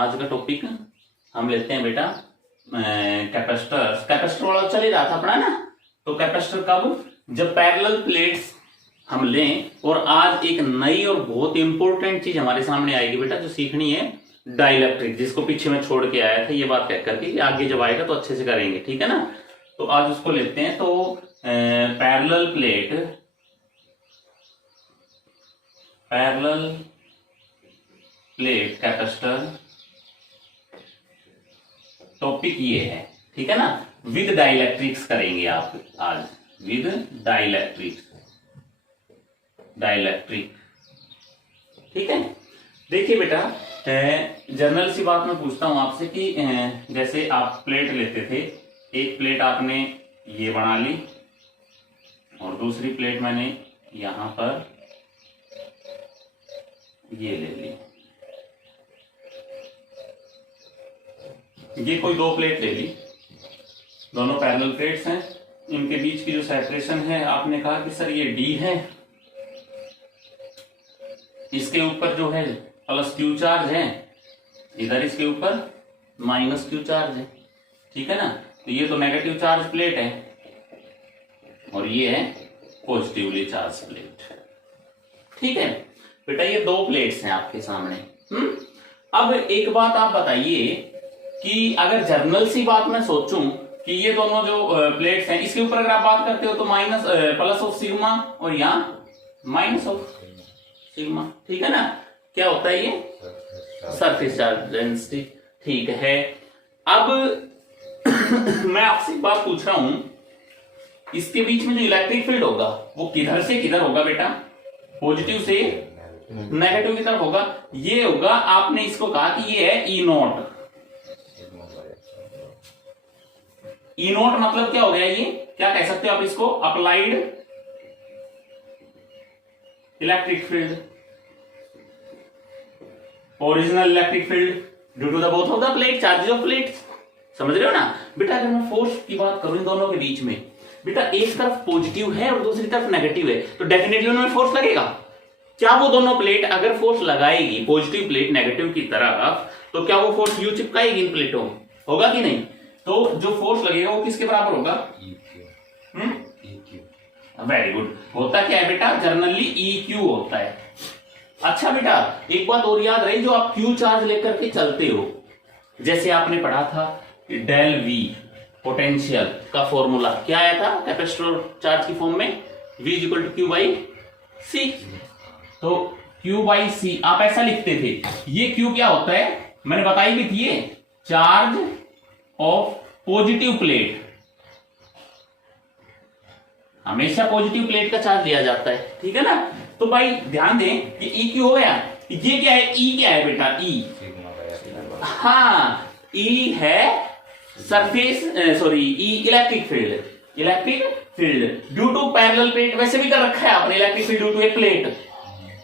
आज का टॉपिक हम लेते हैं बेटा कैपेसिटर। कैपेसिटर वाला चल ही रहा था अपना ना। तो कैपेसिटर कब, जब पैरेलल प्लेट्स हम लें। और आज एक नई और बहुत इंपॉर्टेंट चीज हमारे सामने आएगी बेटा, जो सीखनी है, डाइलेक्ट्रिक, जिसको पीछे में छोड़ के आया था ये बात कह करके, आगे जब आएगा तो अच्छे से करेंगे, ठीक है ना। तो आज उसको लेते हैं। तो पैरेलल प्लेट कैपेसिटर टॉपिक ये है, ठीक है ना। विद डाइलेक्ट्रिक्स करेंगे आप आज, विद डाइलेक्ट्रिक, ठीक है। देखिए बेटा, जनरल सी बात मैं पूछता हूं आपसे कि जैसे आप प्लेट लेते थे, एक प्लेट आपने ये बना ली और दूसरी प्लेट मैंने यहां पर ये ले ली। ये कोई दो प्लेट ले ली, दोनों पैरेलल प्लेट्स हैं, इनके बीच की जो सेपरेशन है, आपने कहा कि सर ये डी है, इसके ऊपर जो है प्लस क्यू चार्ज है, इधर इसके ऊपर माइनस क्यू चार्ज है, ठीक है ना। तो ये तो नेगेटिव चार्ज प्लेट है और ये है पॉजिटिवली चार्ज प्लेट, ठीक है बेटा। ये दो प्लेट्स हैं आपके सामने। अब एक बात आप बताइए कि अगर जर्नल सी बात मैं सोचूं कि ये दोनों जो प्लेट्स हैं, इसके ऊपर अगर आप बात करते हो तो माइनस प्लस ऑफ सिग्मा और यहाँ माइनस ऑफ सिग्मा, ठीक है ना। क्या होता है ये? सरफेस चार्ज डेंसिटी, ठीक है। अब मैं आपसे एक बात पूछ रहा हूं, इसके बीच में जो इलेक्ट्रिक फील्ड होगा वो किधर से किधर होगा बेटा? पॉजिटिव से नेगेटिव की तरफ होगा। ये होगा, आपने इसको कहा कि ये है ई नॉट। ई नॉट मतलब क्या हो गया? ये क्या कह सकते हो आप इसको? Applied electric field, original electric field due to the both of the plate charges of plates. समझ रहे हो ना बेटा। अगर मैं फोर्स की बात करूं इन दोनों के बीच में, बेटा एक तरफ पॉजिटिव है और दूसरी तरफ नेगेटिव है, तो डेफिनेटली उनमें फोर्स लगेगा। क्या वो दोनों प्लेट अगर फोर्स लगाएगी, पॉजिटिव प्लेट नेगेटिव की तरफ, तो क्या वो फोर्स यू चिपकाएगी इन प्लेटों? होगा कि नहीं? तो जो फोर्स लगेगा वो किसके बराबर होगा? Very good. होता क्या है बेटा? जनरली ई क्यू होता है। अच्छा बेटा, एक बात और याद रही, जो आप क्यू चार्ज लेकर के चलते हो, जैसे आपने पढ़ा था डेल वी पोटेंशियल का फॉर्मूला क्या आया था कैपेसिटर चार्ज की फॉर्म में? V equal to Q by C. तो क्यू बाई सी आप ऐसा लिखते थे। ये क्यू क्या होता है मैंने बताई भी थी, ये चार्ज ऑफ पॉजिटिव प्लेट। हमेशा पॉजिटिव प्लेट का चार्ज दिया जाता है, ठीक है ना। तो भाई ध्यान दें कि ई क्यू हो गया। ये क्या है? ई क्या है बेटा? ई, हाँ ई है surface, sorry E electric field due to parallel plate. वैसे भी कर रखा है आपने, electric field due to a plate.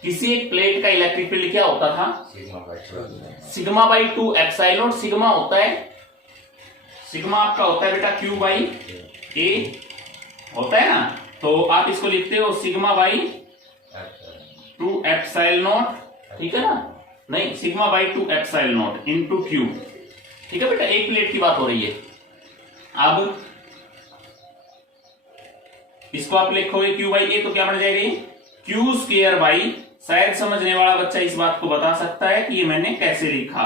किसी एक प्लेट का इलेक्ट्रिक फील्ड क्या होता था? Sigma by 2 epsilon. सिग्मा होता है, सिग्मा आपका होता है बेटा क्यू बाई ए होता है ना। तो आप इसको लिखते हो सिग्मा बाई 2 एप्सिलॉन, ठीक है ना। नहीं, sigma by 2 epsilon into Q, ठीक है बेटा। एक प्लेट की बात हो रही है। अब इसको आप लिखोगे क्यू बाई ए, तो क्या बन जाएगा? क्यू स्क्वायर बाई, शायद समझने वाला बच्चा इस बात को बता सकता है कि ये मैंने कैसे लिखा।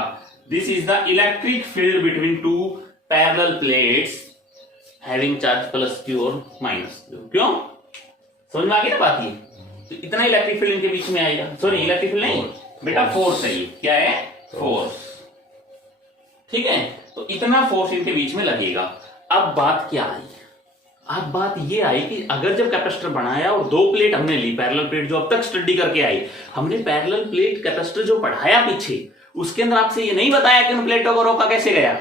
This is the electric field between two parallel plates having charge plus Q और माइनस क्यू। क्यों? समझ में आ गई ना बात? ये तो इतना इलेक्ट्रिक फील्ड इनके बीच में आएगा। सॉरी, इलेक्ट्रिक फील्ड नहीं बेटा, फोर्स है। ये क्या है? फोर्स, ठीक है। तो इतना फोर्स इनके बीच में लगेगा। अब बात क्या आई? अब बात ये आई कि अगर जब कैपेसिटर बनाया और दो प्लेट हमने ली, पैरेलल प्लेट जो अब तक स्टडी करके आई, हमने पैरेलल प्लेट कैपेसिटर जो पढ़ाया पीछे, उसके अंदर आपसे ये नहीं बताया कि उन प्लेटों को रोका कैसे गया,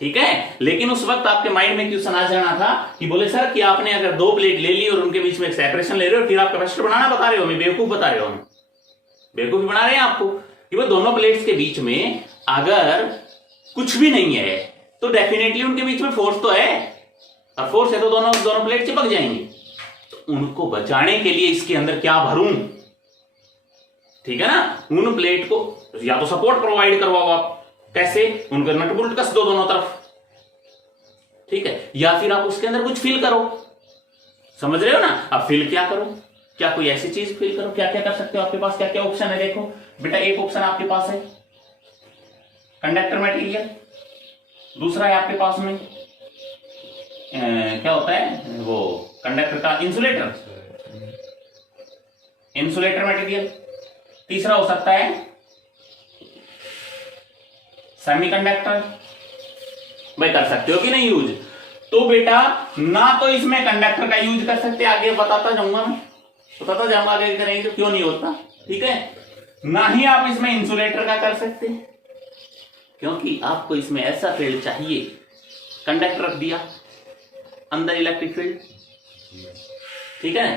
ठीक है। लेकिन उस वक्त आपके माइंड में क्वेश्चन आ जाना था कि बोले सर कि आपने अगर दो प्लेट ले ली और उनके बीच में एक सेपरेशन ले रहे हो, फिर आप कैपेसिटर बनाना बता रहे हो, हमें बेवकूफ बता रहे हो। हम बेवकूफ बना रहे हैं आपको कि वो दोनों प्लेट्स के बीच में अगर कुछ भी नहीं है तो डेफिनेटली उनके बीच में फोर्स तो है, और फोर्स है तो दोनों प्लेट चिपक जाएंगे। तो उनको बचाने के लिए इसके अंदर क्या भरूं? ठीक है ना। उन प्लेट को या तो सपोर्ट प्रोवाइड करवाओ आप, कैसे, उनको नट बोल्ट कस दो दोनों तरफ, ठीक है, या फिर आप उसके अंदर कुछ फिल करो, समझ रहे हो ना। अब फिल क्या करो, क्या कोई ऐसी चीज फिल करो, क्या क्या कर सकते हो, आपके पास क्या क्या ऑप्शन है। देखो बेटा, एक ऑप्शन आपके पास है कंडक्टर मटेरियल, दूसरा है आपके पास में क्या होता है वो कंडक्टर का इंसुलेटर, इंसुलेटर मटेरियल, तीसरा हो सकता है सेमीकंडक्टर। भाई कर सकते हो कि नहीं यूज। तो बेटा ना तो इसमें कंडक्टर का यूज कर सकते, आगे बताता जाऊंगा मैं, बताता जाऊंगा आगे करेंगे तो क्यों नहीं होता, ठीक है। ना ही आप इसमें इंसुलेटर का कर सकते, क्योंकि आपको इसमें ऐसा फील्ड चाहिए, कंडक्टर रख दिया अंदर इलेक्ट्रिक फील्ड, ठीक है।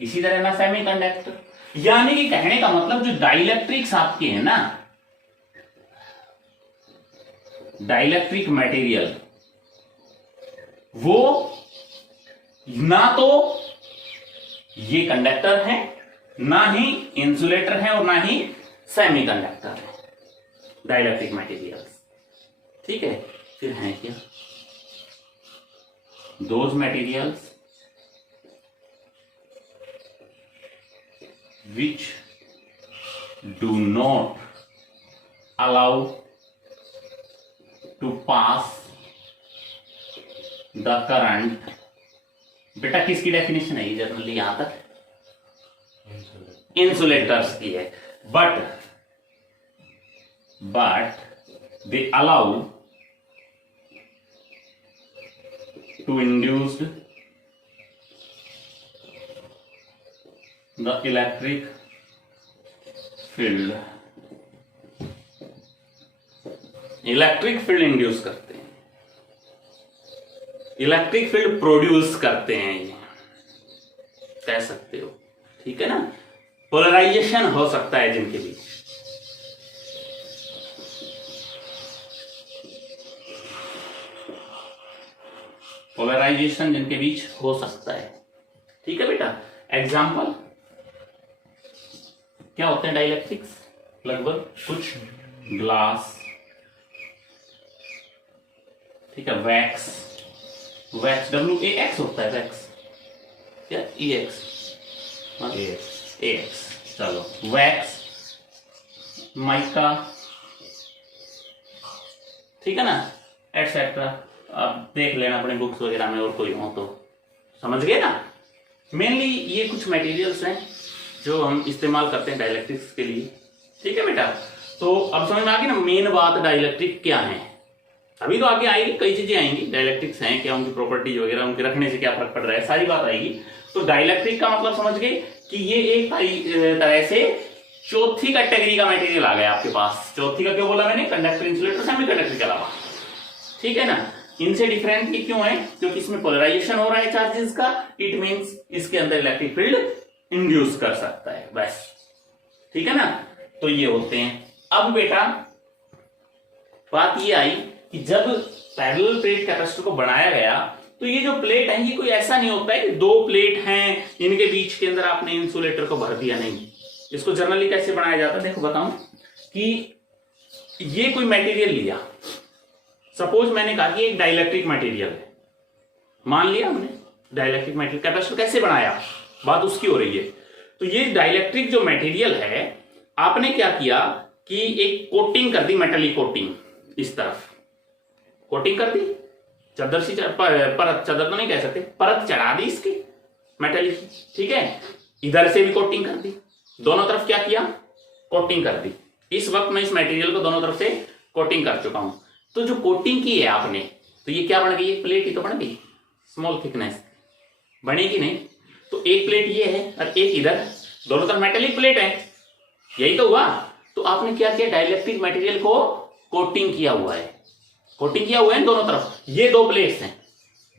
इसी तरह ना सेमी कंडक्टर, यानी कि कहने का मतलब जो डाइलेक्ट्रिक्स आपके हैं ना, डाइलेक्ट्रिक मटेरियल, वो ना तो ये कंडक्टर है, ना ही इंसुलेटर है, और ना ही सेमीकंडक्टर है, डाइलेक्ट्रिक मटेरियल्स, ठीक है। फिर है क्या, those materials which do not allow to pass the current। बेटा किसकी डेफिनेशन है ये जनरली यहां तक, इंसुलेटर्स की है, but they allow to induce the electric field, electric field induce करते हैं, इलेक्ट्रिक फील्ड प्रोड्यूस करते हैं, ये कह सकते हो, ठीक है ना। पोलराइजेशन हो सकता है जिनके बीच, पोलराइजेशन जिनके बीच हो सकता है, ठीक है बेटा। एग्जाम्पल क्या होते हैं डाइलेक्ट्रिक्स, लगभग कुछ ग्लास, ठीक है, वैक्स, वैक्स WAX होता है, वैक्स या EX, AX, चलो वैक्स, माइका, ठीक है ना, एटसेट्रा। आप देख लेना अपने बुक्स वगैरह में, और कोई हो तो समझ गए ना। मेनली ये कुछ मटेरियल्स हैं जो हम इस्तेमाल करते हैं डाइलेक्ट्रिक्स के लिए, ठीक है बेटा। तो अब समझ में आ गई ना मेन बात, डाइलेक्ट्रिक क्या है। अभी तो आगे आएगी, कई चीजें आएंगी, डाइलेक्ट्रिक्स हैं क्या, उनकी प्रॉपर्टीज वगैरह, उनके रखने से क्या फर्क पड़ रहा है, सारी बात आएगी। तो डाइलेक्ट्रिक का मतलब समझ गए कि ये एक तरह से चौथी कैटेगरी का मटेरियल आ गया आपके पास। चौथी का क्यों बोला मैंने, कंडक्टर, इंसुलेटर, सेमीकंडक्टर के अलावा, ठीक है ना। इनसे डिफरेंट ये क्यों है, क्योंकि इसमें पोलराइजेशन हो रहा है चार्जेस का, इट मींस इसके अंदर इलेक्ट्रिक फील्ड इंड्यूस कर सकता है, बस, ठीक है ना। तो ये होते हैं। अब बेटा बात ये आई कि जब पैरेलल प्लेट कैपेसिटर को बनाया गया, तो ये जो प्लेट है, ये कोई ऐसा नहीं होता है कि दो प्लेट हैं, इनके बीच के अंदर आपने इंसुलेटर को भर दिया, नहीं। इसको जनरली कैसे बनाया जाता है, देखो बताऊं कि ये कोई मटेरियल लिया, सपोज मैंने कहा कि एक डाइलेक्ट्रिक मटेरियल है, मान लिया हमने डाइलेक्ट्रिक मटेरियल, कैपेसिटर कैसे बनाया, बात उसकी हो रही है। तो ये डाइलेक्ट्रिक जो मटेरियल है, आपने क्या किया कि एक कोटिंग कर दी, मेटलिक कोटिंग, इस तरफ कोटिंग कर दी, चादर सी परत, चादर तो नहीं कह सकते, परत चढ़ा दी इसकी मेटलिक, ठीक है। इधर से भी कोटिंग कर दी, दोनों तरफ क्या किया, कोटिंग कर दी। इस वक्त मैं इस मटेरियल को दोनों तरफ से कोटिंग कर चुका हूं। तो जो कोटिंग की है आपने, तो ये क्या बन गई, एक प्लेट ही तो बन गई, स्मॉल थिकनेस बनेगी नहीं। तो एक प्लेट ये है और एक इधर, दोनों तरफ मेटेलिक प्लेट है, यही तो हुआ। तो आपने क्या किया, डाइलेक्ट्रिक मटेरियल को कोटिंग किया हुआ है, कोटिंग किया हुआ है दोनों तरफ, ये दो प्लेट्स हैं,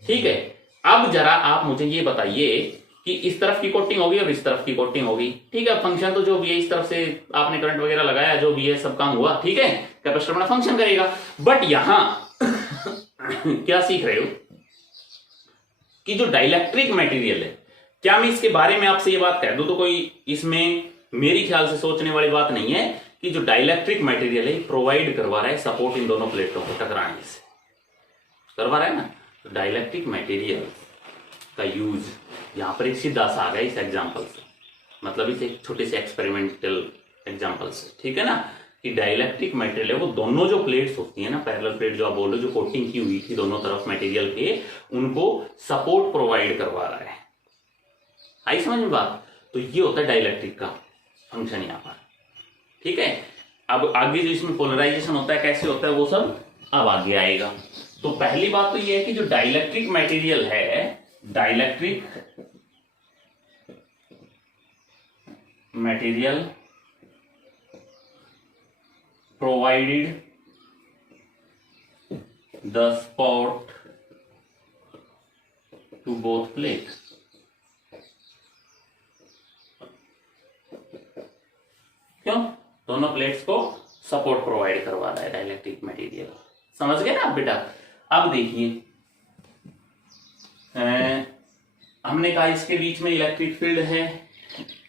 ठीक है। अब जरा आप मुझे ये बताइए कि इस तरफ की कोटिंग होगी और इस तरफ की कोटिंग होगी, ठीक है। फंक्शन तो जो भी है, इस तरफ से आपने करंट वगैरह लगाया, जो भी है सब काम हुआ, ठीक है, कैपेसिटर अपना फंक्शन करेगा। बट यहां क्या सीख रहे हो कि जो डाइलेक्ट्रिक मटेरियल है, क्या मैं इसके बारे में आपसे ये बात कह दूं तो कोई इसमें मेरी ख्याल से सोचने वाली बात नहीं है कि जो डाइलेक्ट्रिक मटेरियल है प्रोवाइड करवा रहा है सपोर्ट इन दोनों प्लेटों को टकराने से, करवा रहा है ना। तो डाइलेक्ट्रिक मटेरियल का यूज यहां पर एक सीधा सा आ गया इस एग्जांपल से, मतलब इस एक छोटे से एक्सपेरिमेंटल एग्जांपल से, ठीक है ना, कि डाइलेक्ट्रिक मटेरियल है वो दोनों जो प्लेट्स होती है ना, पैरेलल प्लेट जो आप बोल रहे हो, जो कोटिंग की हुई थी दोनों तरफ मटेरियल के, उनको सपोर्ट प्रोवाइड करवा रहा है। आई समझ में बात? तो ये होता है डाइलेक्ट्रिक का फंक्शन यहां पर, ठीक है। अब आगे जो इसमें पोलराइजेशन होता है कैसे होता है वो सब अब आगे आएगा। तो पहली बात तो ये है कि जो डाइलेक्ट्रिक मटेरियल है, dielectric material provided the support to both plates। क्यों? दोनों प्लेट्स को सपोर्ट प्रोवाइड करवा रहा है डाइलेक्ट्रिक मटेरियल। समझ गए ना आप बेटा? अब देखिए, हमने कहा इसके बीच में इलेक्ट्रिक फील्ड है,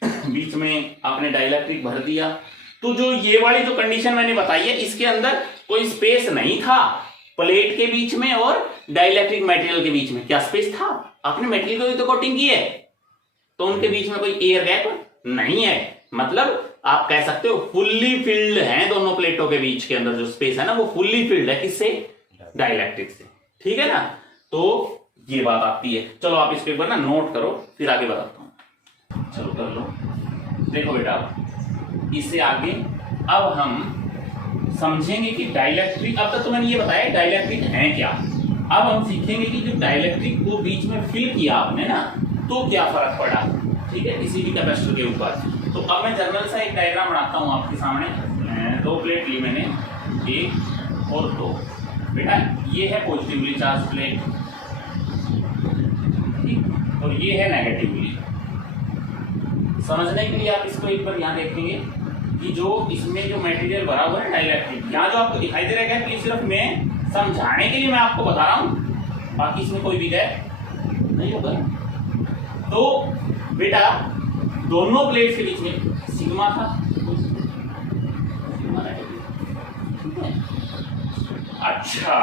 बीच में आपने डाइलेक्ट्रिक भर दिया, तो जो ये वाली जो कंडीशन मैंने बताई है, इसके अंदर कोई स्पेस नहीं था प्लेट के बीच में और डाइलेक्ट्रिक मटेरियल के बीच में। क्या स्पेस था? आपने मटेरियल को भी तो कोटिंग की है, तो उनके बीच में कोई एयर गैप नहीं है। मतलब आप कह सकते हो फुल्ली फिल्ड है दोनों प्लेटों के बीच के अंदर जो स्पेस है ना, वो फुल्ली फिल्ड है। किससे? डाइलेक्ट्रिक से, ठीक है ना। तो ये बात आती है। चलो आप इसको एक बार ना नोट करो, फिर आगे बताता हूं। चलो कर लो। देखो बेटा, इससे आगे अब हम समझेंगे कि डाइलेक्ट्रिक, अब तक तो मैंने ये बताया डाइलेक्ट्रिक है क्या। अब हम सीखेंगे कि जो डाइलेक्ट्रिक को बीच में फिल किया आपने ना, तो क्या फर्क पड़ा, ठीक है, किसी भी कैपेसिटर के ऊपर। तो अब मैं जनरल सा एक डायग्राम बनाता हूं आपके सामने। दो प्लेट ली मैंने, एक और दो। बेटा ये है पॉजिटिवली चार्ज प्लेट, ठीक, और ये है नेगेटिवली। समझने के लिए आप इसको एक बार यहां देखेंगे कि जो इसमें जो मटेरियल भरा हुआ है डाइलेक्ट्रिक, यहाँ जो आपको दिखाई दे रहा है कि सिर्फ मैं समझाने के लिए मैं आपको बता रहा हूं, बाकी इसमें कोई भी गैप नहीं होगा। तो बेटा दोनों प्लेट्स के बीच में सिग्मा था, सिग्मा ठीक है। अच्छा,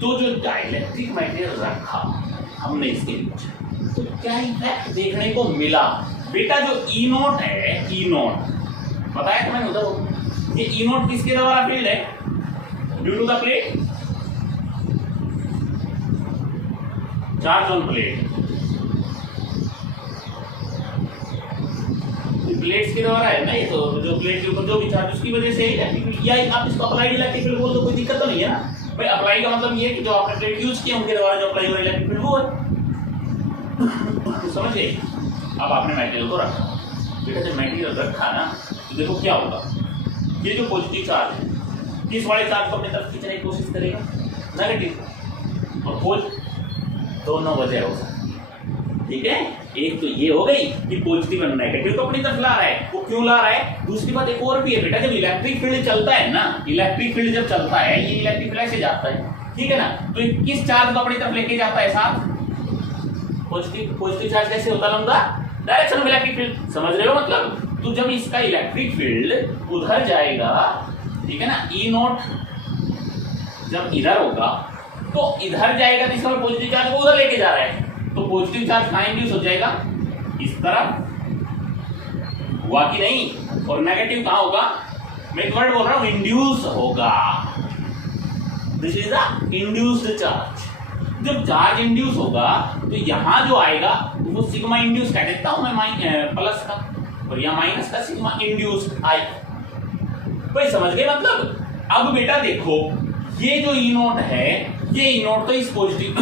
तो जो डाइलेक्ट्रिक मटेरियल रखा हमने इसके बीच, तो क्या इफेक्ट देखने को मिला? बेटा जो ई नोट है, ई नोट बताया था मैंने उधर, ये ई नोट किसके द्वारा फील्ड है? Due to the plate charge on plate, plates के द्वारा है ना ये। तो जो प्लेट के ऊपर जो भी चार्ज उसकी वजह से इलेक्ट्रिक, या आप इसको अप्लाइड इलेक्ट्रिक फील्ड बोल दो, कोई दिक्कत तो नहीं है ना भाई। अप्लाई का मतलब ये है कि जो आपने प्लेट यूज किया उनके द्वारा जो अप्लाई हो रहा है इलेक्ट्रिक फील्ड वो है। समझ गए? अब आपने मटेरियल को रखा, बेटा जब मटेरियल रखा ना, तो देखो क्या होगा, ये जो पॉजिटिव चार्ज है किस वाले चार्ज को अपनी तरफ खींचने की कोशिश करेगा? नेगेटिव। और पोल दोनों वजह हो सकती, ठीक है। एक तो ये हो गई कि पॉजिटिव और नेगेटिव को अपनी तरफ ला रहा है, वो क्यों ला रहा है? दूसरी बात एक और भी है बेटा, जब इलेक्ट्रिक फील्ड चलता है ना, इलेक्ट्रिक फील्ड जब चलता है, ये इलेक्ट्रिक फील्ड ऐसे जाता है, ठीक है ना, तो किस चार्ज को अपनी तरफ लेके जाता है? साथ पॉजिटिव। पॉजिटिव चार्ज कैसे होता है? लंबा डायरेक्शन ऑफ इलेक्ट्रिक फील्ड, समझ रहे हो? मतलब तो जब इसका इलेक्ट्रिक फील्ड उधर जाएगा, ठीक है ना, ई नोट जब इधर होगा तो इधर जाएगा, तो इसका पॉजिटिव चार्ज को उधर लेके जा रहा है, तो पॉजिटिव चार्ज कहां इंड्यूस हो जाएगा? इस तरफ, हुआ कि नहीं? और नेगेटिव कहां होगा? मैं एक वर्ड बोल रहा हूं, इंड्यूस होगा। This is the induced charge. जब चार्ज इंड्यूस होगा तो यहां जो आएगा वो सिग्मा इंड्यूस कह देता हूं मैं, प्लस का, और यहां माइनस का, सिग्मा इंड्यूस्ड आई। भाई समझ गए? मतलब अब बेटा देखो, ये जो ई नोट है, ये ई नोट तो इस पॉजिटिव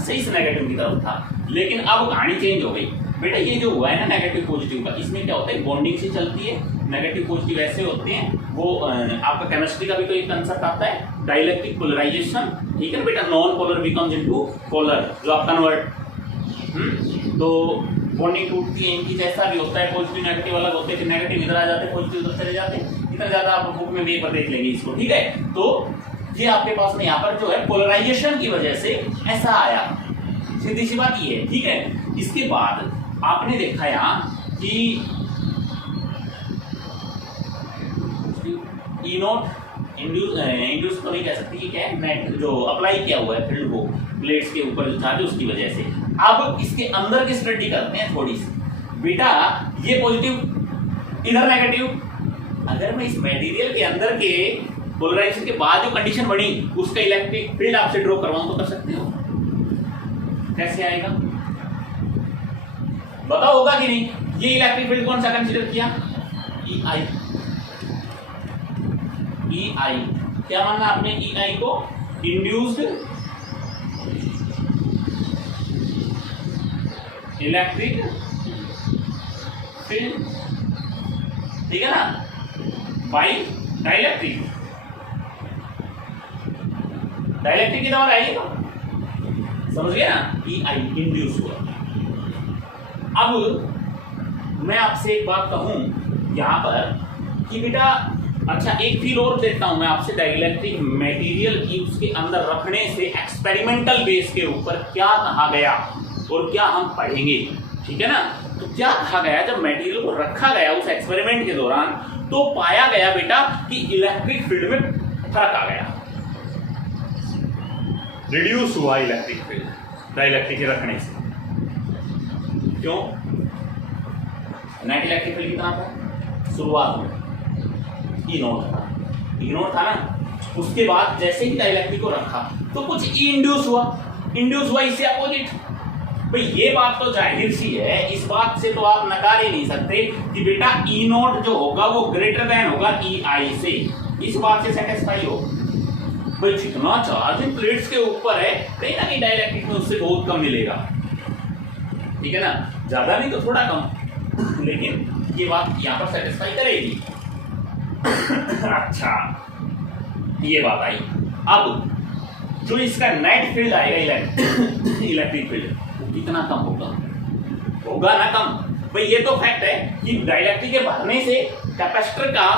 से इस नेगेटिव की तरफ था, लेकिन अब कहानी चेंज हो गई। बेटा ये जो हुआ है ना नेगेटिव पॉजिटिव का, इसमें क्या होता है? बॉन्डिंग से चलती है। नेगेटिव पॉजिटिव ऐसे होते हैं, वो आपका केमिस्ट्री का भी कोई कंसेप्ट आता है, डाइलेक्ट्रिक पोलराइजेशन, ठीक है ना बेटा। Non polar becomes into polar, जो आप कन्वर्ट, तो बॉन्डिंग टूटती है इनकी। जैसा भी होता है, पॉजिटिव नेगेटिव अलग होते हैं, नेगेटिव इधर आ जाते हैं, पॉजिटिव उधर चले जाते हैं। इतना ज्यादा आप बुक में भी एक बार देख लेंगे इसको, ठीक है। तो ये आपके पास में यहाँ पर जो है पोलराइजेशन की वजह से ऐसा आया, सीधी सी बात ये है, ठीक है। इसके बाद आपने देखा यहाँ कि ई नॉट इंड्यूस तो नहीं कह सकते, ये क्या है, नेट जो अप्लाई किया हुआ है फील्ड वो प्लेट्स के ऊपर जो चार्ज उसकी वजह से। अब इसके अंदर की स्टडी करते हैं थोड़ी सी। बेटा ये पॉजिटिव, इधर नेगेटिव, अगर मैं इस मटेरियल के अंदर के पोलराइजेशन के बाद जो कंडीशन बनी उसका इलेक्ट्रिक फील्ड आपसे ड्रॉ करवाऊं तो कर सकते हो? कैसे आएगा बताओ, होगा कि नहीं? ये इलेक्ट्रिक फील्ड कौन सा कंसीडर किया? ई आई। ई आई क्या मानना आपने? ई आई को इंड्यूस्ड इलेक्ट्रिक फील्ड, ठीक है ना, बाई डाइलेक्ट्रिक। डाइलेक्ट्रिक की दवा आएगी तो समझ गया ना, ई आई इंड्यूस हुआ। अब मैं आपसे एक बात कहूं यहां पर कि बेटा अच्छा एक फील और देता हूं मैं आपसे, डाइलेक्ट्रिक मटेरियल की उसके अंदर रखने से एक्सपेरिमेंटल बेस के ऊपर क्या कहा गया और क्या हम पढ़ेंगे, ठीक है ना। तो क्या कहा गया, जब मटेरियल को रखा गया उस एक्सपेरिमेंट के दौरान तो पाया गया बेटा कि इलेक्ट्रिक फील्ड में फर्क आ गया, रिड्यूस हुआ इलेक्ट्रिक फील्ड डाइलेक्ट्रिक के रखने से। क्यों? नेट इलेक्ट्रिक फील्ड कितना था शुरुआत में? ई नोट था ना, उसके बाद जैसे ही डाइलेक्ट्रिक को रखा तो कुछ ई इंड्यूस हुआ इससे अपोजिट। भाई ये बात तो जाहिर सी है, इस बात से तो आप नकार ही नहीं सकते कि बेटा ई नोट जो होगा वो ग्रेटर देन होगा ई आई से, इस बात से सेटिस्फाई हो। भाई जितना चार्ज इन प्लेट्स के ऊपर है कहीं ना कहीं डाइलेक्ट्रिक में उससे बहुत कम मिलेगा, ठीक है ना, ज्यादा नहीं तो थोड़ा कम, लेकिन ये बात यहाँ पर सेटिस्फाई करेगी। अच्छा ये बात आई। अब जो इसका नेट फील्ड आएगा इलेक्ट्रिक फील्ड वो कितना कम होगा ना कम। भाई ये तो फैक्ट है कि डाइलेक्ट्रिक के भरने से कैपेसिटर का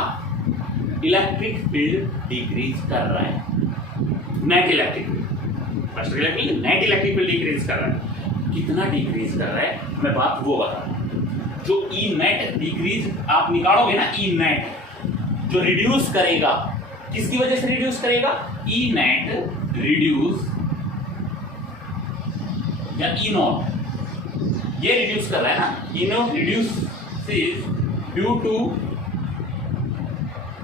इलेक्ट्रिक फील्ड डिक्रीज कर रहा है, net electric field, net electric field decrease कर रहा है। कितना डिक्रीज कर रहा है मैं बात वो बता रहा हूं। जो ई नेट डिक्रीज आप निकालोगे ना, ई नेट जो रिड्यूस करेगा, किसकी वजह से रिड्यूस करेगा? ई नेट रिड्यूस या ई नॉट ये रिड्यूस कर रहा है ना, ई नॉट रिड्यूस ड्यू टू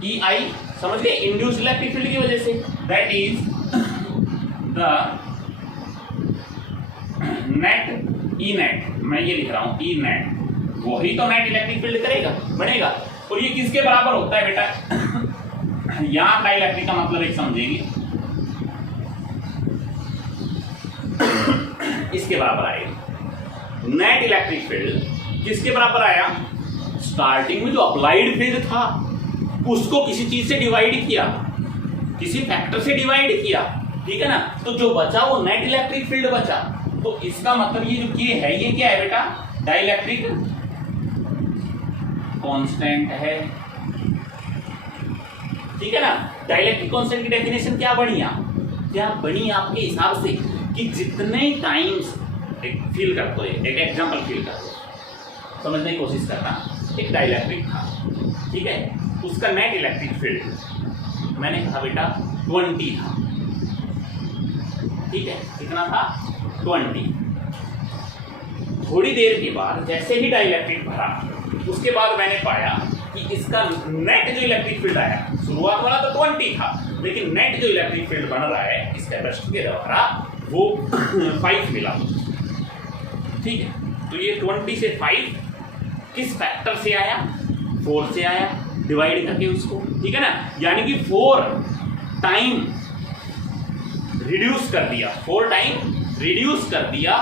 ई आई, समझ गए, इंड्यूस इलेक्ट्रिक फील्ड की वजह से। That is the net E net, मैं ये लिख रहा हूं ई नेट, वही तो नेट इलेक्ट्रिक फील्ड करेगा बनेगा। और ये किसके बराबर होता है बेटा? यहां डाइलेक्ट्रिक का मतलब एक समझेंगे, इसके बराबर आएगा नेट इलेक्ट्रिक फील्ड। किसके बराबर आया? स्टार्टिंग में जो अप्लाइड फील्ड था उसको किसी चीज से डिवाइड किया, किसी फैक्टर से डिवाइड किया, ठीक है ना, तो जो बचा वो नेट इलेक्ट्रिक फील्ड बचा। तो इसका मतलब ये जो के है ये क्या है बेटा? डाइलेक्ट्रिक कांस्टेंट है, ठीक है ना। डाइलेक्ट्रिक कांस्टेंट की डेफिनेशन क्या बनी आपके हिसाब से कि जितने टाइम्स फील करते हो, एक एग्जांपल फील करते हो, समझने की कोशिश करना। एक डाइलेक्ट्रिक था, ठीक है, उसका नेट इलेक्ट्रिक फील्ड मैंने कहा बेटा 20 था, ठीक है, कितना था? 20। थोड़ी देर के बाद जैसे ही डाइलेक्ट्रिक भरा उसके बाद मैंने पाया कि इसका नेट जो इलेक्ट्रिक फील्ड आया, शुरुआत वाला तो 20 था, लेकिन नेट जो इलेक्ट्रिक फील्ड बन रहा है इस कैपेसिटर के द्वारा वो 5 मिला, ठीक है। तो ये 20 से 5 किस फैक्टर से आया? 4 से आया, डिवाइड करके उसको, ठीक है ना, यानी कि 4 टाइम रिड्यूस कर दिया, 4 टाइम रिड्यूस कर दिया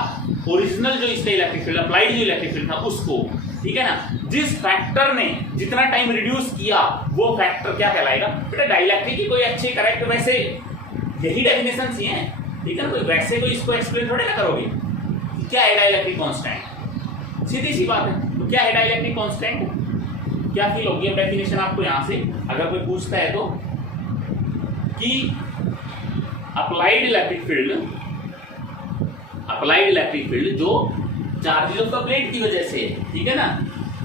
ओरिजिनल जो इसका इलेक्ट्रिक फील्ड, अप्लाइड जो इलेक्ट्रिक फील्ड था उसको, ठीक है ना। जिस फैक्टर ने जितना टाइम रिड्यूस किया वो फैक्टर क्या कहलाएगा बेटा? डाइलेक्ट्रिक की कोई अच्छी करेक्ट, वैसे यही डेफिनेशन सी है, ठीक है ना, कोई वैसे कोई इसको एक्सप्लेन थोड़े ना करोगे। क्या है डाइलेक्ट्रिक कांस्टेंट? सीधी सी बात है। तो क्या है डाइलेक्ट्रिक कांस्टेंट? क्या फील होगी अब डेफिनेशन आपको यहां से अगर कोई पूछता है तो, कि अप्लाइड इलेक्ट्रिक फील्ड जो चार्जेस ऑफ द प्लेट की वजह से, ठीक है ना,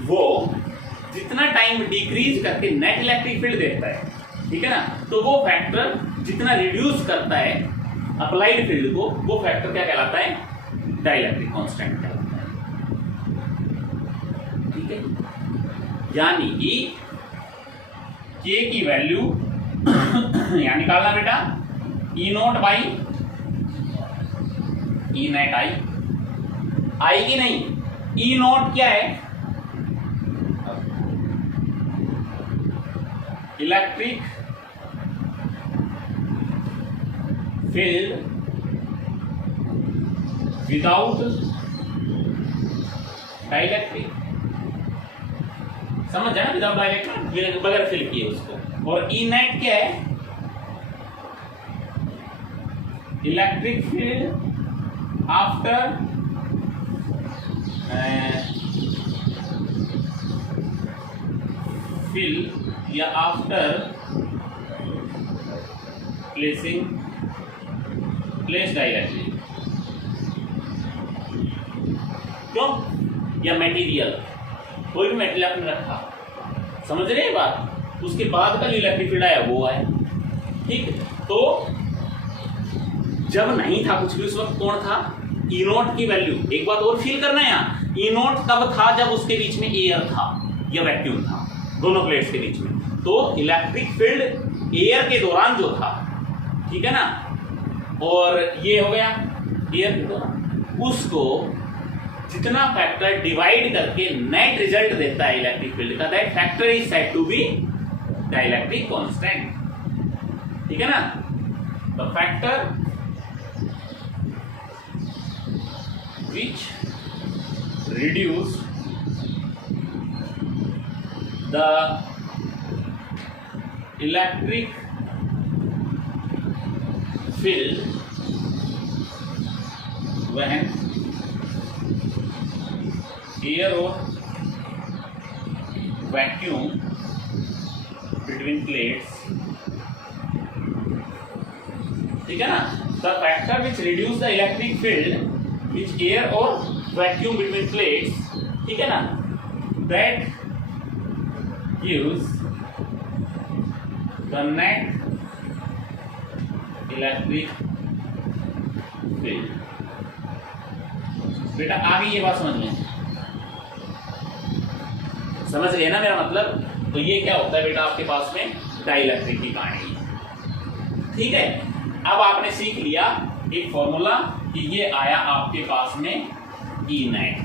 वो जितना टाइम डिक्रीज करके नेट इलेक्ट्रिक फील्ड देता है, ठीक है ना। तो वो फैक्टर जितना रिड्यूस करता है अप्लाइड फील्ड को, वो फैक्टर क्या कहलाता है, डाइलेक्ट्रिक कांस्टेंट कहलाता है। ठीक है, यानी कि के की वैल्यू यहां निकालना बेटा, E naught by E net आई, आएगी नहीं, ई नॉट क्या है, इलेक्ट्रिक फील्ड विदाउट डाइलेक्ट्रिक, समझ जाए, विदाउट डाइलेक्ट्रिक, बगैर फिल किए उसको। और ई नेट क्या है, इलेक्ट्रिक फील्ड आफ्टर फिल या आफ्टर प्लेस डाइलेक्ट्रिक, क्यों, या मटेरियल, कोई भी मटेरियल आपने रखा, समझ रहे हैं बात, उसके बाद का जो इलेक्ट्रिक फील्ड आया वो आया। ठीक, तो जब नहीं था कुछ भी उस वक्त कौन था, ई नॉट की वैल्यू, एक बात और फील करना है यहाँ, ई नॉट तब था जब उसके बीच में एयर था या वैक्यूम था, दोनों प्लेट्स के बीच में। तो इलेक्ट्रिक फील्ड एयर के दौरान जो था, ठीक है ना, और ये हो गया एयर के दौरान, उसको जितना फैक्टर डिवाइड करके नेट रिजल्ट देता है इलेक्ट्रिक फील्ड का, that factor is said to be dielectric constant. ठीक है ना, the factor which reduce the electric field when air or vacuum between plates, ठीक है ना, the factor which reduce the electric field which air or vacuum between plates, ठीक है ना, that gives the net electric field। बेटा आगे ये बात समझ लें, समझ रहे हैं ना मेरा मतलब। तो ये क्या होता है बेटा आपके पास में डाइलेक्ट्रिक की कहानी, ठीक है। अब आपने सीख लिया एक फॉर्मूला कि ये आया आपके पास में ई नेट।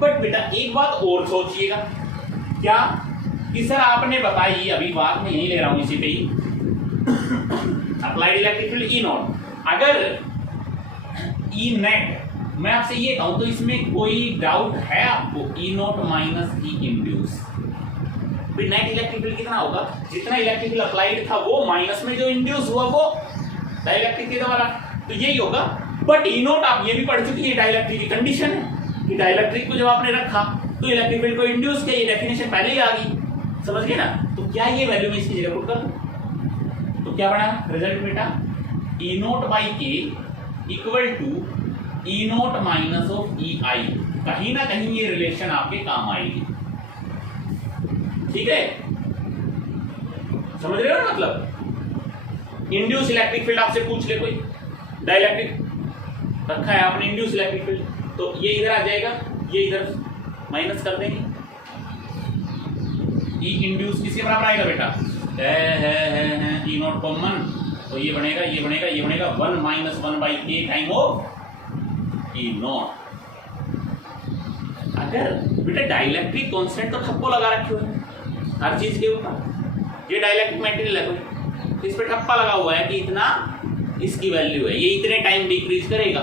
बट बेटा एक बात और सोचिएगा, क्या कि सर आपने बताई, अभी बात मैं यही ले रहा हूं इसी पे ही, applied electric field E naught, अगर ई नेट मैं आपसे ये कहूं तो इसमें कोई डाउट है आपको, E naught minus E induce, net electric field कितना होगा, जितना इलेक्ट्रिक फील्ड अप्लाइड था वो माइनस में जो इंड्यूस हुआ वो डाइलेक्ट्रिक के द्वारा, तो यही होगा। बट ई नॉट आप ये भी पढ़ चुकी है, डाइलेक्ट्रिक की कंडीशन है कि डाइलेक्ट्रिक को जब आपने रखा तो इलेक्ट्रिक फील्ड को इंड्यूस किया, ये डेफिनेशन पहले ही आ गई, समझ गए ना। तो क्या ये वैल्यू में इसकी जगह पुट कर दूं, तो क्या बना रिजल्ट बेटा, E naught by K equal to E naught minus of E I, कहीं ना कहीं ये रिलेशन आपके काम आएगी, ठीक है, समझ रहे हो ना मतलब। इंड्यूस इलेक्ट्रिक फील्ड आपसे पूछ ले कोई, डाइलेक्ट्रिक रखा है आपने इंड्यूस इलेक्ट्रिक फील्ड, तो ये इधर आ जाएगा, ये इधर माइनस कर देंगे, ई इंड्यूस किसके बराबर आएगा बेटा, है ई नॉट कॉमन, तो ये बनेगा, ये बनेगा, ये बनेगा 1 माइनस 1 बाई के टाइम ऑफ ई नॉट। अगर बेटा डाइलेक्ट्रिक कांस्टेंट तो ठप्पो लगा रखे हुए हैं हर चीज के ऊपर, ये डाइलेक्ट्रिक मटेरियल है कोई, इस पे ठप्पा लगा हुआ है कि इतना इसकी वैल्यू है, ये इतने टाइम डिक्रीज करेगा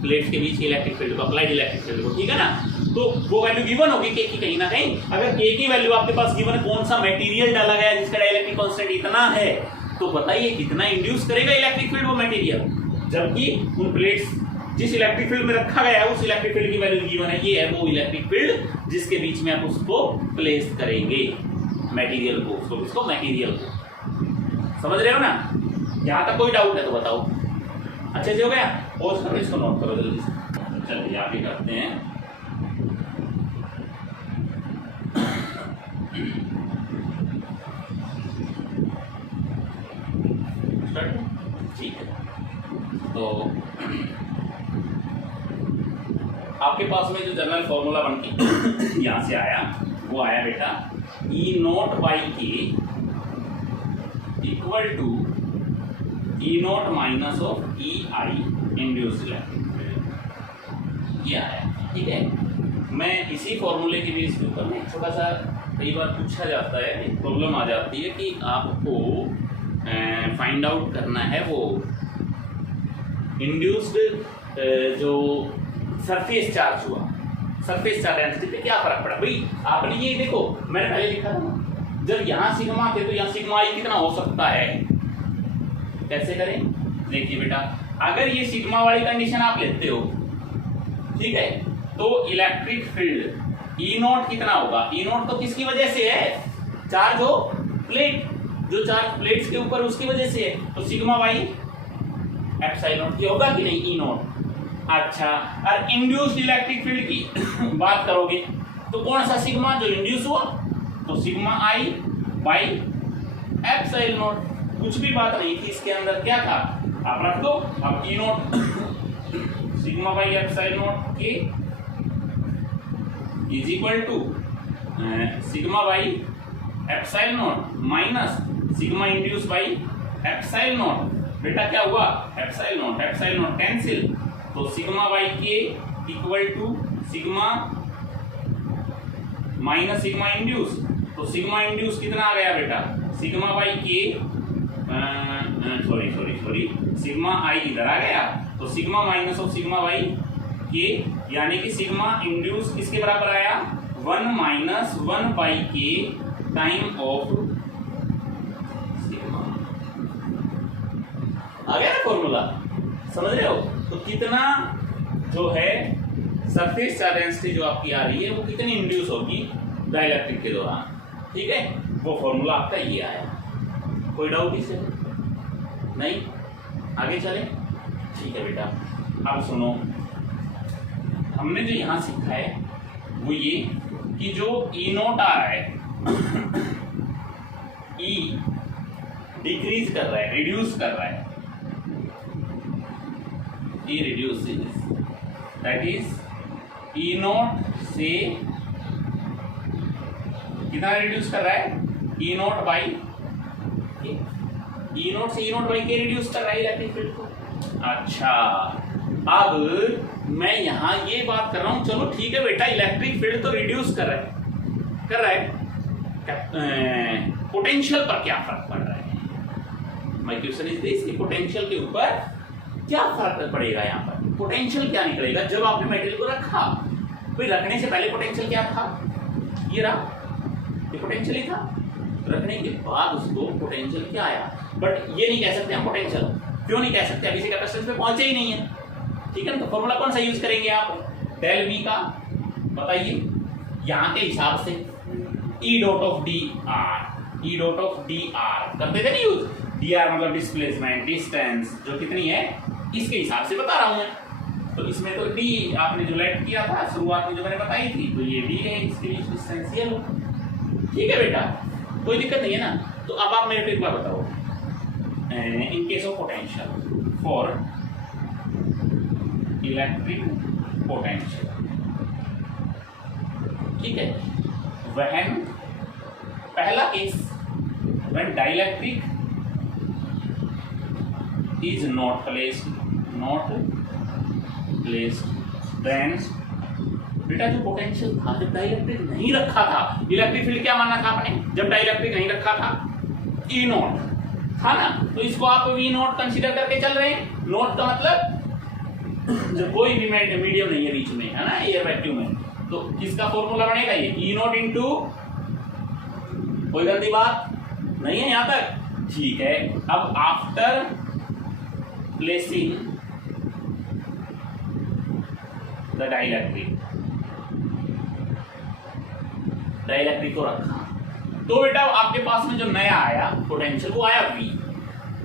प्लेट्स के बीच के इलेक्ट्रिक फील्ड को, अप्लाइड इलेक्ट्रिक फील्ड को, ठीक है ना। तो वो वैल्यू गिवन होगी के की कहीं ना कहीं, अगर के की वैल्यू आपके पास गिवन है, कौन सा मटेरियल डाला गया है जिसका डाइलेक्ट्रिक कांस्टेंट इतना है, तो बताइए कितना इंड्यूस करेगा इलेक्ट्रिक फील्ड वो मटेरियल, जबकि उन प्लेट्स जिस इलेक्ट्रिक फील्ड में रखा गया है उस इलेक्ट्रिक फील्ड की वैल्यू गिवन है, ये है वो इलेक्ट्रिक फील्ड जिसके बीच में आप उसको प्लेस करेंगे मटेरियल को, उसको किसको, मटेरियल को, समझ रहे हो ना। यहां तक कोई डाउट है तो बताओ, अच्छे से हो गया, पॉज करो, इसको नोट करो जल्दी से। चलिए आगे करते हैं। आपके पास में जो जनरल फॉर्मूला बन के यहां से आया वो आया बेटा E note by K equal to E nought minus of E I induced electric field, ये आया। ठीक है, मैं इसी फॉर्मूले के बेस के ऊपर में छोटा सा कई बार पूछा जाता है, एक प्रॉब्लम आ जाती है कि आपको फाइंड आउट करना है वो इंड्यूस्ड जो सरफेस चार्ज हुआ, सरफेस चार्ज डेंसिटी पे क्या फर्क पड़ा। भाई आपने ये देखो, मैंने पहले लिखा था ना, जब यहाँ सिग्मा थे तो यहाँ सिग्मा आई कितना हो सकता है, कैसे करें। देखिए बेटा, अगर ये सिग्मा वाली कंडीशन आप लेते हो, ठीक है, तो इलेक्ट्रिक फील्ड ई नॉट कितना होगा। ई नॉट तो किसकी वजह से है, चार्ज हो प्लेट, जो चार्ज प्लेट्स के ऊपर उसकी वजह से है, तो सिग्मा वाई एप्सिलॉन की होगा कि नहीं, ई नॉट। अच्छा, और इंड्यूस्ड इलेक्ट्रिक फील्ड की बात करोगे तो कौन सा सिग्मा जो इंड्यूस हुआ, तो sigma I by epsilon not. कुछ भी बात नहीं थी इसके अंदर, क्या था आप रख दो। अब E naught sigma by epsilon naught K is equal to sigma by epsilon naught minus sigma induce by epsilon naught. बेटा क्या हुआ, एप्सिलॉन नॉट कैंसिल, तो sigma by K equal to sigma minus sigma induce, तो sigma induce कितना आ गया बेटा, sigma by K sorry sigma I इधर आ गया, तो sigma minus of sigma by K, यानी कि सिग्मा इंड्यूस किसके बराबर आया, 1 माइनस 1 बाई के टाइम ऑफ सिग्मा। आ गया ना फॉर्मूला, समझ रहे हो। तो कितना जो है सरफेस चार्ज डेंसिटी जो आपकी आ रही है वो कितनी इंड्यूस होगी डाइलेक्ट्रिक के दौरान, ठीक है, वो फॉर्मूला आपका ये आया। कोई डाउट इससे नहीं, आगे चले। ठीक है बेटा, अब सुनो, हमने जो यहां सीखा है वो ये कि जो ई नोट आ रहा है ई डिक्रीज कर रहा है, रिड्यूस कर रहा है, E reduces, that is E naught से कितना रिड्यूस कर रहा है, E note by, E naught से E note by K reduce कर रहा है इलेक्ट्रिक फील्ड को। अच्छा, अब मैं यहां ये बात कर रहा हूं, चलो ठीक है बेटा, इलेक्ट्रिक फील्ड तो रिड्यूस कर रहा है, पोटेंशियल पर क्या फर्क पड़ रहा है। माय क्वेश्चन इज दिस, कि पोटेंशियल के ऊपर क्या फर्क पड़ेगा। यहाँ पर पोटेंशियल क्या निकलेगा जब आपने मटेरियल को रखा, भाई रखने से पहले पोटेंशियल क्या था, ये रहा, ये पोटेंशियल ही था, रखने के बाद उसको पोटेंशियल क्या आया। बट ये नहीं कह सकते हम पोटेंशियल, क्यों नहीं कह सकते, अभी से कैपेसिटेंस पे पहुंचे ही नहीं है, ठीक है ना। तो फॉर्मूला कौन सा यूज करेंगे आप, डेल वी का, बताइए यहाँ के हिसाब से, E dot of D R, E dot of D R करते थे ना यूज, डी आर मतलब डिस्प्लेसमेंट, डिस्टेंस जो कितनी है इसके हिसाब से बता रहा हूं मैं। तो इसमें तो डी आपने जो लेट किया था शुरुआत में जो मैंने बताई थी, तो ये डी है, इसके बीच डिस्टेंस ये लो, ठीक है बेटा, कोई दिक्कत नहीं है ना। तो अब आप मेरे को एक बार बताओ, in case of potential for electric potential, ठीक है, व्हेन पहला case when dielectric is not placed then बेटा जो पोटेंशियल था, जब डाइलेक्ट्रिक नहीं रखा था, इलेक्ट्रिक फील्ड क्या माना था आपने, जब डाइलेक्ट्रिक नहीं रखा था ई नॉट था ना, तो इसको आप वी नॉट कंसीडर करके चल रहे हैं। नॉट का मतलब जब कोई भी मीडियम नहीं है बीच में, है ना, एयर वैक्यूम में, तो किसका फॉर्मूला बनेगा, ये ई नॉट इंटू, कोई गलती बात नहीं है यहां तक, ठीक है। अब आफ्टर प्लेसिंग द डाइलेक्ट्रिक को रखा, तो बेटा आपके पास में जो नया आया पोटेंशियल वो आया V,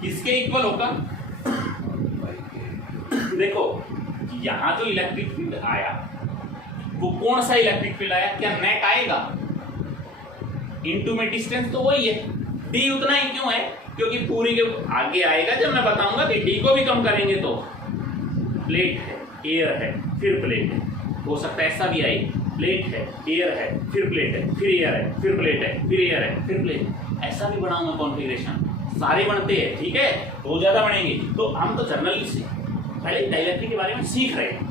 किसके इक्वल होगा, देखो यहां जो इलेक्ट्रिक फील्ड आया वो कौन सा इलेक्ट्रिक फील्ड आया, क्या नेट आएगा, इनटू में डिस्टेंस तो वही है, D उतना ही क्यों है, क्योंकि पूरी के आगे आएगा जब मैं बताऊंगा कि D को भी कम करेंगे तो प्लेट है, एयर है, फिर प्लेट है, हो सकता है ऐसा भी आए, प्लेट है, एयर है, फिर प्लेट है, फिर एयर है, फिर प्लेट है, फिर एयर है, फिर प्लेट, ऐसा भी बनाऊंगा कॉन्फ़िगरेशन, सारे बनते हैं, ठीक है, बहुत ज्यादा बनेंगे। तो हम तो जर्नली से पहले डाइलेक्ट्रिक के बारे में सीख रहे हैं।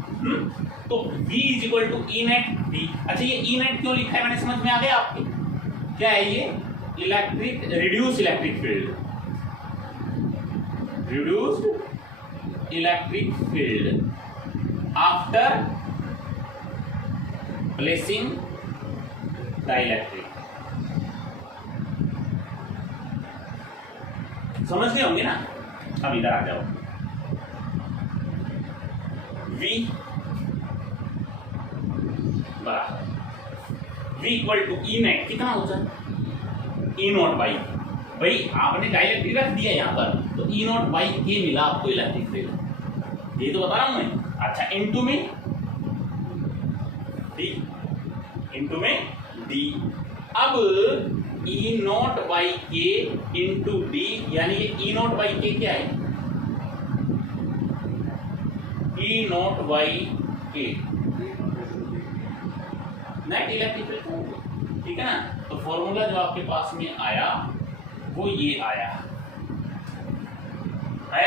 तो V is equal to E net D. अच्छा, ये ई नेट क्यों लिखा है मैंने, समझ में आ गया आपके? क्या है ये? Electric reduce electric field, reduced electric field after placing dielectric. समझ गए होंगे ना? अब इधर आ जाओ, V बराबर V equal to E net कितना होता है? ई नॉट बाई, भाई आपने डाइलेक्ट्रिक रख दिया यहाँ पर, तो ई नॉट बाई के मिला आपको इलेक्ट्रिक फील्ड, ये तो बता रहा हूं मैं। अच्छा, इनटू में डी, इनटू में डी। अब ई नॉट बाई के इंटू डी, यानी ये ई नॉट बाई के क्या है? ई नॉट बाई के नेट इलेक्ट्रिक फील्ड, ठीक है ना? तो फॉर्मूला जो आपके पास में आया वो ये आया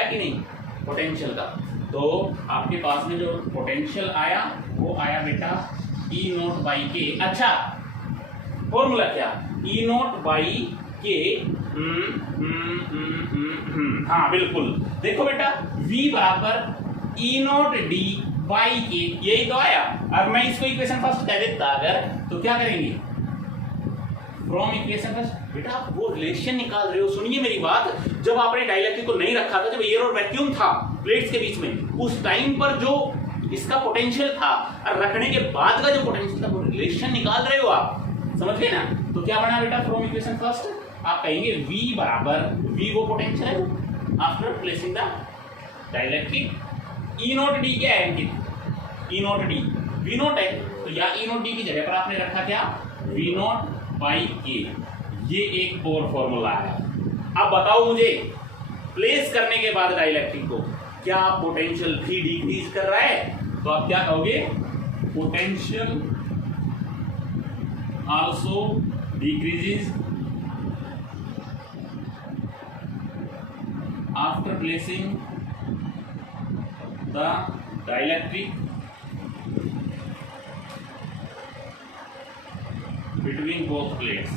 कि नहीं, पोटेंशियल का। तो आपके पास में जो पोटेंशियल आया वो आया बेटा ई नॉट बाई के। अच्छा, फॉर्मूला क्या? ई नॉट बाई के, हाँ बिल्कुल, देखो बेटा V बराबर ई नॉट डी बाई के, यही तो आया। अब मैं इसको इक्वेशन फर्स्ट कह देता अगर, तो क्या करेंगे? From equation first. बेटा आप वो रिलेशन निकाल रहे हो, सुनिए मेरी बात, जब आपने डाइलेक्ट्रिक को नहीं रखा था, जब एयर और वैक्यूम था प्लेट्स के बीच में, उस टाइम पर जो इसका पोटेंशियल था और रखने के बाद का जो पोटेंशियल था, वो रिलेशन निकाल रहे हो आप, समझ गए ना? तो क्या बना बेटा फ्रॉम इक्वेशन फर्स्ट? आप कहेंगे V बराबर, V वो पोटेंशियल है after placing the dielectric, E not D क्या है? ई नॉट डी V नॉट है, तो या ई नॉट डी की जगह पर आपने रखा क्या? V नॉट बाई के। ये एक और फॉर्मूला है। अब बताओ मुझे, प्लेस करने के बाद डाइलेक्ट्रिक को क्या पोटेंशियल भी डिक्रीज कर रहा है? तो आप क्या कहोगे? Potential also decreases after placing the dielectric between both plates.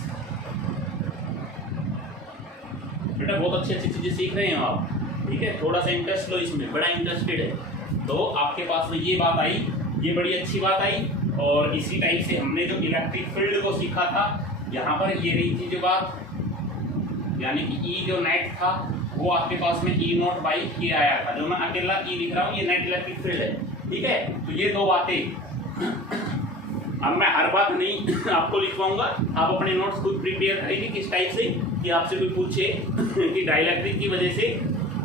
बेटा बहुत अच्छी अच्छी चीजें सीख रहे हैं आप, ठीक है? थोड़ा सा इंटरेस्ट लो इसमें, बड़ा इंटरेस्टेड है। तो आपके पास में ये बात आई, ये बड़ी अच्छी बात आई। और इसी टाइप से हमने जो इलेक्ट्रिक फील्ड को सीखा था, यहाँ पर ये रही थी जो बात, यानी कि ई जो नेट था वो आपके पास में ई नॉट बाई के आया था, जो मैं अकेला ई लिख रहा हूँ, ये नेट इलेक्ट्रिक फील्ड है, ठीक है? तो ये दो बातें। अब मैं हर बात नहीं आपको लिखवाऊंगा, आप अपने नोट्स खुद प्रिपेयर करेंगे किस टाइप से, कि आपसे कोई पूछे कि डाइलेक्ट्रिक की वजह से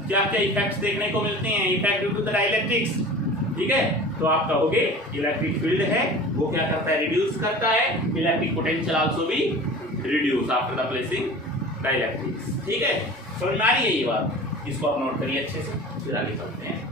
क्या क्या इफेक्ट्स देखने को मिलते हैं, effect due to the dielectrics, ठीक है? तो आप कहोगे इलेक्ट्रिक फील्ड है वो क्या करता है? रिड्यूस करता है। इलेक्ट्रिक पोटेंशियल आल्सो भी reduce after the placing dielectrics, ठीक है? समझ में आ रही है ये बात? इसको आप नोट करिए अच्छे से, फिर आगे चलते हैं।